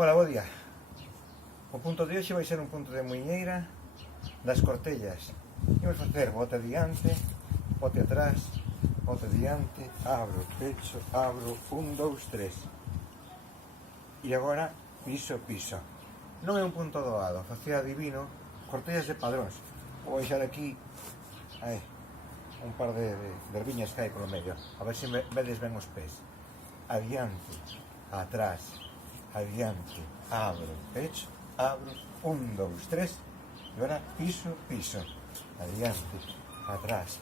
Ola, bo día. O punto de hoxe vai ser un punto de muiñeira das cortellas. Imos facer bote adiante, bote atrás, bote adiante, abro, pecho, abro, 1, 2, 3. E agora piso, piso. Non é un punto doado, facía divino, cortellas de padróns. Vou deixar aquí un par de verbiñas que hai polo medio, a ver se vedes ben os pés. Adiante, atrás, adiante, abro, pecho, abro, 1, 2, 3, e agora piso, piso, adiante, atrás,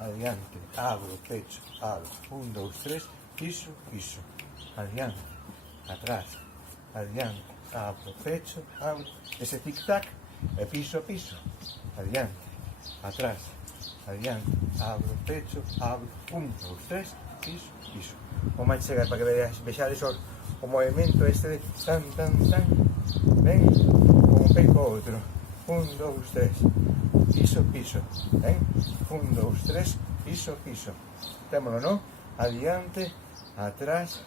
adiante, abro, pecho, abro, 1, 2, 3, piso, piso, adiante, atrás, adiante, abro, pecho, abro, ese tic-tac, e piso, piso, adiante, atrás, adiante, abro, pecho, abro, 1, 2, 3, piso, piso. O máis chegar para que vexades o movimento este de tan, tan, tan, ven, con un pé co outro, 1, 2, 3, piso, piso, ven, 1, 2, 3, piso, piso. Témolo, non? Adiante, atrás,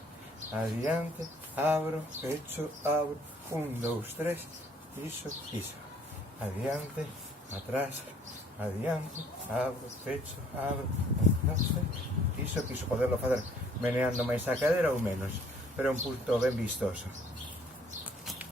adiante, abro, pecho, abro, 1, 2, 3, piso, piso, adiante, atrás, adiante, abro, pecho, abro, 1, 2, 3, piso, piso. Poderlo facer meneando máis a cadera ou menos, pero é un punto ben vistoso.